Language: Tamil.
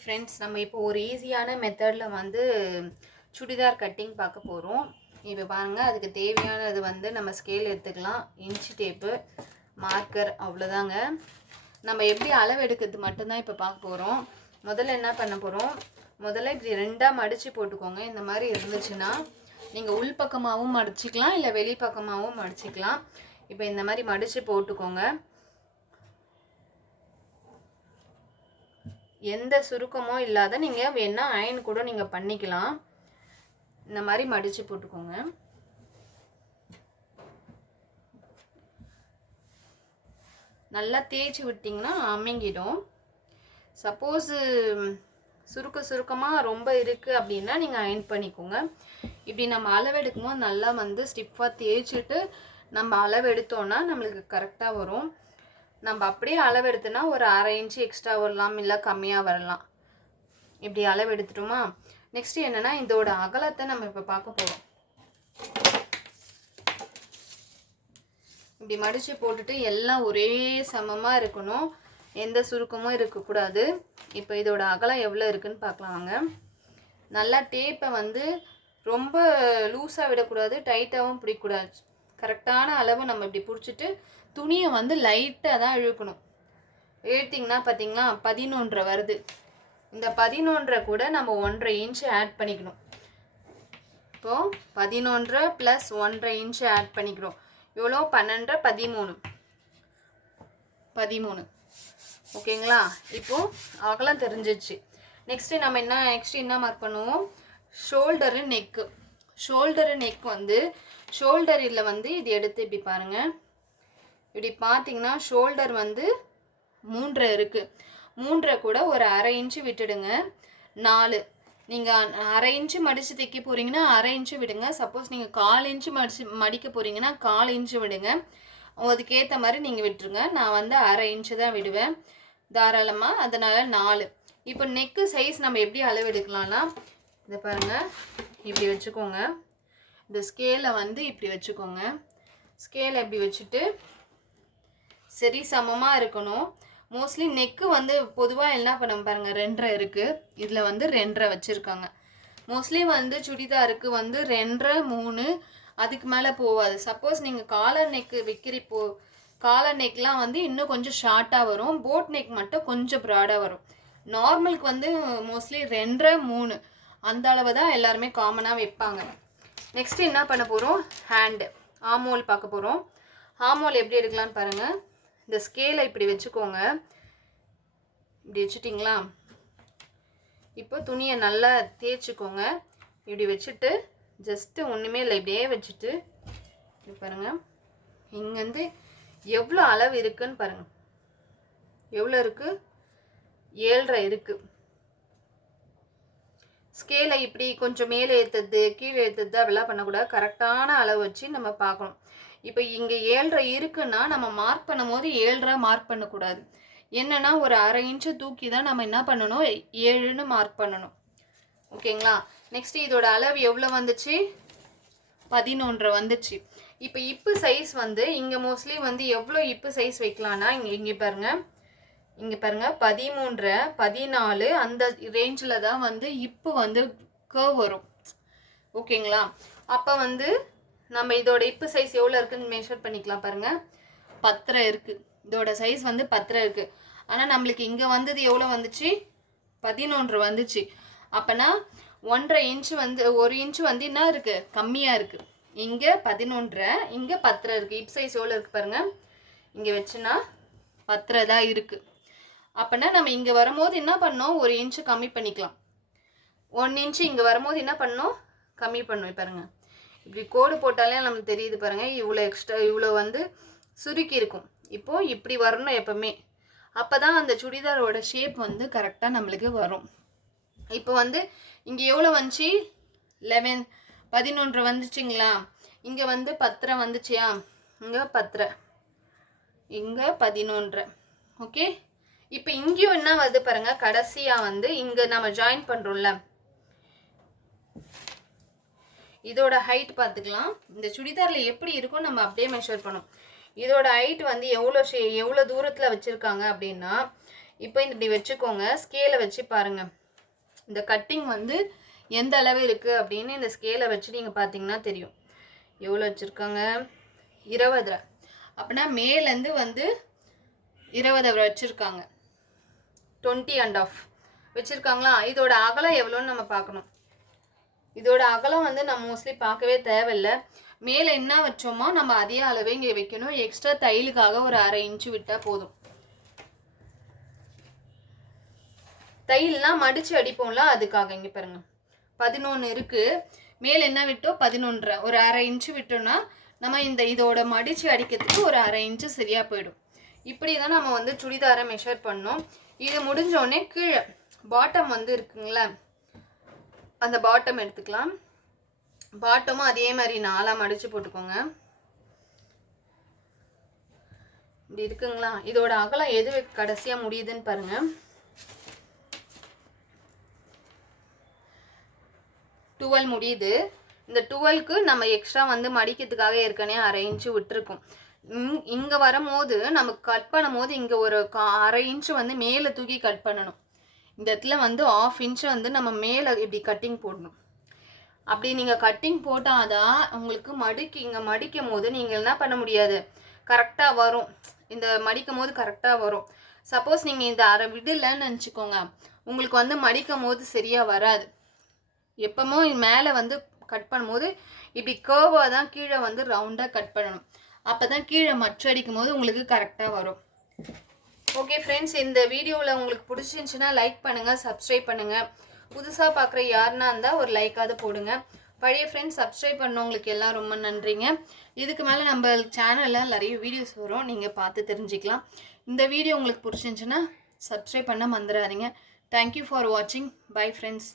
ஃப்ரெண்ட்ஸ், நம்ம இப்போ ஒரு ஈஸியான மெத்தடில் வந்து சுடிதார் கட்டிங் பார்க்க போகிறோம். இப்போ பாருங்கள், அதுக்கு தேவையானது வந்து நம்ம ஸ்கேல் எடுத்துக்கலாம், இன்ச்சு டேப்பு, மார்க்கர், அவ்வளோதாங்க. நம்ம எப்படி அளவு எடுக்கிறது மட்டும்தான் இப்போ பார்க்க போகிறோம். முதல்ல என்ன பண்ண போகிறோம், முதல்ல இப்படி ரெண்டாக மடித்து போட்டுக்கோங்க. இந்த மாதிரி இருந்துச்சுன்னா நீங்கள் உள் பக்கமாகவும் மடிச்சிக்கலாம், இல்லை வெளி பக்கமாகவும் மடிச்சிக்கலாம். இப்போ இந்த மாதிரி மடித்து போட்டுக்கோங்க. எந்த சுருக்கமும் இல்லாத நீங்கள் வேணால் அயன் கூட நீங்கள் பண்ணிக்கலாம். இந்த மாதிரி மடித்து போட்டுக்கோங்க. நல்லா தேய்ச்சி விட்டிங்கன்னா அமுங்கிடும். சப்போஸ் சுருக்கமாக ரொம்ப இருக்குது அப்படின்னா நீங்கள் அயன் பண்ணிக்கோங்க. இப்படி நம்ம அளவு எடுக்கும்போது நல்லா வந்து ஸ்டிஃபாக தேய்ச்சிட்டு நம்ம அளவு எடுத்தோன்னா நம்மளுக்கு கரெக்டாக வரும். நம்ம அப்படியே அளவு எடுத்தோன்னா ஒரு அரை இன்ச்சு எக்ஸ்ட்ரா வரலாம், இல்லை கம்மியாக வரலாம். இப்படி அளவு எடுத்துட்டோமா, நெக்ஸ்ட் என்னென்னா இதோட அகலத்தை நம்ம இப்போ பார்க்க போகிறோம். இப்படி மடித்து போட்டுட்டு எல்லாம் ஒரே சமமாக இருக்கணும், எந்த சுருக்கமும் இருக்கக்கூடாது. இப்போ இதோட அகலம் எவ்வளோ இருக்குதுன்னு பார்க்கலாம் வாங்க. நல்லா டேப்பை வந்து ரொம்ப லூஸாக விடக்கூடாது, டைட்டாகவும் பிடிக்கக்கூடாது. கரெக்டான அளவு நம்ம இப்படி பிடிச்சிட்டு துணியை வந்து லைட்டாக தான் இழுக்கணும். இழுத்திங்கன்னா பார்த்தீங்களா 11 வருது. இந்த 11 கூட நம்ம 1.5 இன்ச்சு ஆட் பண்ணிக்கணும். இப்போது 11 + 1.5 இன்ச்சு ஆட் பண்ணிக்கிறோம். இவ்வளோ 12, 13. ஓகேங்களா? இப்போது அகலம் தெரிஞ்சிச்சு. நெக்ஸ்ட்டு நம்ம என்ன மார்க் பண்ணுவோம், ஷோல்டரு நெக் வந்து ஷோல்டரில் வந்து இது எடுத்து இப்படி பாருங்கள். இப்படி பார்த்தீங்கன்னா ஷோல்டர் வந்து 3 இருக்குது. 3 கூட ஒரு அரை இன்ச்சு விட்டுடுங்க. 4 நீங்கள் அரை இன்ச்சு மடித்து தைக்க போகிறீங்கன்னா அரை இன்ச்சு விடுங்க. சப்போஸ் நீங்கள் 1/4 இன்ச்சு மடிக்க போகிறீங்கன்னா 1/4 இன்ச்சு விடுங்க. அதுக்கேற்ற மாதிரி நீங்கள் விட்டுருங்க. நான் வந்து அரை இன்ச்சு தான் விடுவேன் தாராளமாக, அதனால் 4. இப்போ நெக்கு சைஸ் நம்ம எப்படி அளவு எடுக்கலாம்னா, இதை பாருங்கள், இப்படி வச்சுக்கோங்க. இந்த ஸ்கேலை வந்து இப்படி வச்சுக்கோங்க. ஸ்கேலை இப்படி வச்சுட்டு சரி சமமாக இருக்கணும். மோஸ்ட்லி நெக்கு வந்து பொதுவாக என்ன பண்ண பாருங்கள், 2.5 இருக்குது. இதில் வந்து 2.5 வச்சுருக்காங்க. மோஸ்ட்லி வந்து சுடிதாருக்கு வந்து 2.5, 3 அதுக்கு மேலே போகாது. சப்போஸ் நீங்கள் காலர் நெக்கு காலர் நெக்லாம் வந்து இன்னும் கொஞ்சம் ஷார்ட்டாக வரும். போட் நெக் மட்டும் கொஞ்சம் ப்ராடாக வரும். நார்மலுக்கு வந்து மோஸ்ட்லி 2.5, 3 அந்த அளவு தான் எல்லாருமே காமனாக வைப்பாங்க. நெக்ஸ்ட்டு என்ன பண்ண போகிறோம், ஹேண்டு ஆமோல் பார்க்க போகிறோம். ஆமோல் எப்படி எடுக்கலான்னு பாருங்கள். இந்த ஸ்கேலை இப்படி வச்சுக்கோங்க. இப்படி வச்சுட்டிங்களா, இப்போ துணியை நல்லா தேய்ச்சிக்கோங்க. இப்படி வச்சுட்டு ஜஸ்ட்டு ஒன்றுமே இல்லை, இப்படியே வச்சுட்டு இப்படி பாருங்கள். இங்கேருந்து எவ்வளோ அளவு இருக்குதுன்னு பாருங்கள். எவ்வளோ இருக்குது, 7.5 இருக்குது. ஸ்கேலை இப்படி கொஞ்சம் மேலே ஏற்றுறது கீழே ஏற்றுறது அப்படிலாம் பண்ணக்கூடாது. கரெக்டான அளவு வச்சு நம்ம பார்க்கணும். இப்போ இங்கே 7.5 இருக்குன்னா நம்ம மார்க் பண்ணும் போது 7.5 மார்க் பண்ணக்கூடாது. என்னென்னா ஒரு அரை இன்ச்சு தூக்கி தான் நம்ம என்ன பண்ணணும், 7ன்னு மார்க் பண்ணணும். ஓகேங்களா? நெக்ஸ்ட்டு இதோட அளவு எவ்வளோ வந்துச்சு, 11 வந்துச்சு. இப்போ இப்பு சைஸ் வந்து இங்கே மோஸ்ட்லி வந்து எவ்வளோ இப்பு சைஸ் வைக்கலான்னா, இங்கே பாருங்கள், 13, 14 அந்த ரேஞ்சில் தான் வந்து இப்பு வந்து கர்வ் வரும். ஓகேங்களா? அப்போ வந்து நம்ம இதோட இப்பு சைஸ் எவ்வளோ இருக்குதுன்னு மெஷர் பண்ணிக்கலாம். பாருங்கள், 10 இருக்குது. இதோட சைஸ் வந்து 10 இருக்குது. ஆனால் நம்மளுக்கு இங்கே வந்தது எவ்வளோ வந்துச்சு, 11 வந்துச்சு. அப்போனா 1.5 இன்ச்சு வந்து 1 இன்ச்சு வந்து என்ன இருக்குது, கம்மியாக இருக்குது. இங்கே 11, இங்கே 10 இருக்குது. இப் சைஸ் எவ்வளோ இருக்குது பாருங்கள். இங்கே வச்சுன்னா 10 தான் இருக்குது. அப்போனா நம்ம இங்கே வரும்போது என்ன பண்ணோம், 1 இன்ச்சு கம்மி பண்ணிக்கலாம். 1 இன்ச்சு இங்கே வரும்போது என்ன பண்ணோம், கம்மி பண்ணோம். பாருங்கள், இப்படி கோடு போட்டாலே நமக்கு தெரியுது பாருங்கள், இவ்வளோ எக்ஸ்ட்ரா இவ்வளோ வந்து சுருக்கி இருக்கும். இப்போது இப்படி வரணும் எப்போவுமே. அப்போ தான் அந்த சுடிதாரோட ஷேப் வந்து கரெக்டாக நம்மளுக்கு வரும். இப்போ வந்து இங்கே எவ்வளோ வந்துச்சு, 11 வந்துச்சுங்களா. இங்கே வந்து 10 வந்துச்சியா, இங்கே 10, இங்கே 11. ஓகே, இப்போ இங்கேயும் என்ன வருது பாருங்கள். கடைசியாக வந்து இங்கே நம்ம ஜாயின் பண்ணுறோம்ல, இதோட ஹைட் பார்த்துக்கலாம். இந்த சுடிதாரில் எப்படி இருக்கும் நம்ம அப்படியே மெஷர் பண்ணோம். இதோட ஹைட் வந்து எவ்வளோ தூரத்தில் வச்சுருக்காங்க அப்படின்னா, இப்போ இப்படி வச்சுக்கோங்க. ஸ்கேலை வச்சு பாருங்கள் இந்த கட்டிங் வந்து எந்த அளவு இருக்குது அப்படின்னு இந்த ஸ்கேலை வச்சு நீங்கள் பார்த்தீங்கன்னா தெரியும். எவ்வளோ வச்சுருக்காங்க? 20. அப்படின்னா மேலேருந்து வந்து 20 வச்சுருக்காங்க. 20.5 வச்சுருக்காங்களா? இதோட அகலம் எவ்வளோன்னு நம்ம பார்க்கணும். இதோட அகலம் வந்து நம்ம மோஸ்ட்லி பார்க்கவே தேவையில்லை. மேலே என்ன வச்சோமோ நம்ம அதே அளவே இங்கே வைக்கணும். எக்ஸ்ட்ரா தையலுக்காக ஒரு 1/2 இன்ச்சு விட்டால் போதும். தையல்லாம் மடித்து அடிப்போம்ல, அதுக்காக. இங்கே பாருங்கள் 11 இருக்குது. மேலே என்ன விட்டோம்? 11. ஒரு 1/2 இன்ச்சு விட்டோம்னா நம்ம இதோட மடித்து அடிக்கிறதுக்கு ஒரு 1/2 இன்ச்சு சரியாக போயிடும். இப்படி தான் நம்ம வந்து சுடிதாரை மெஷர் பண்ணோம். இது முடிஞ்சோடனே கீழே பாட்டம் வந்து இருக்குங்களே, அந்த பாட்டம் எடுத்துக்கலாம். பாட்டமும் அதே மாதிரி 4 மடித்து போட்டுக்கோங்க. இப்படி இருக்குங்களா? இதோட அகலம் எது கடைசியாக முடியுதுன்னு பாருங்கள். 12 முடியுது. இந்த 12க்கு நம்ம எக்ஸ்ட்ரா வந்து மடிக்கிறதுக்காக ஏற்கனவே 1/2 இன்ச்சு விட்டுருக்கோம். இங்கே வரும்போது நமக்கு கட் பண்ணும் போது இங்கே ஒரு 1/2 இன்ச்சு வந்து மேலே தூக்கி கட் பண்ணணும். இந்த இடத்துல வந்து 1/2 இன்ச்சு வந்து நம்ம மேலே இப்படி கட்டிங் போடணும். அப்படி நீங்கள் கட்டிங் போட்டால் தான் உங்களுக்கு இங்கே மடிக்கும் போது நீங்கள் என்ன பண்ண முடியாது, கரெக்டாக வரும். இந்த மடிக்கும் போது கரெக்டாக வரும். சப்போஸ் நீங்கள் இந்த 1/2 விடலைன்னு நினச்சிக்கோங்க, உங்களுக்கு வந்து மடிக்கும் போது சரியாக வராது. எப்போமோ மேலே வந்து கட் பண்ணும்போது இப்படி கர்வாக தான் கீழே வந்து ரவுண்டாக கட் பண்ணணும். அப்போ தான் கீழே மச்சு அடிக்கும் போது உங்களுக்கு கரெக்டாக வரும். ஓகே ஃப்ரெண்ட்ஸ், இந்த வீடியோவில் உங்களுக்கு பிடிச்சிருந்துச்சுன்னா லைக் பண்ணுங்கள், சப்ஸ்கிரைப் பண்ணுங்கள். புதுசாக பார்க்குற யாருன்னா இருந்தால் ஒரு லைக்காவது போடுங்க. பழைய ஃப்ரெண்ட்ஸ் சப்ஸ்கிரைப் பண்ணவங்களுக்கு எல்லாம் ரொம்ப நன்றிங்க. இதுக்கு மேலே நம்ம சேனலில் நிறைய வீடியோஸ் வரும், நீங்கள் பார்த்து தெரிஞ்சுக்கலாம். இந்த வீடியோ உங்களுக்கு பிடிச்சிருந்துச்சுன்னா சப்ஸ்கிரைப் பண்ண மறந்துடாதீங்க. தேங்க்யூ ஃபார் வாட்சிங். Bye friends.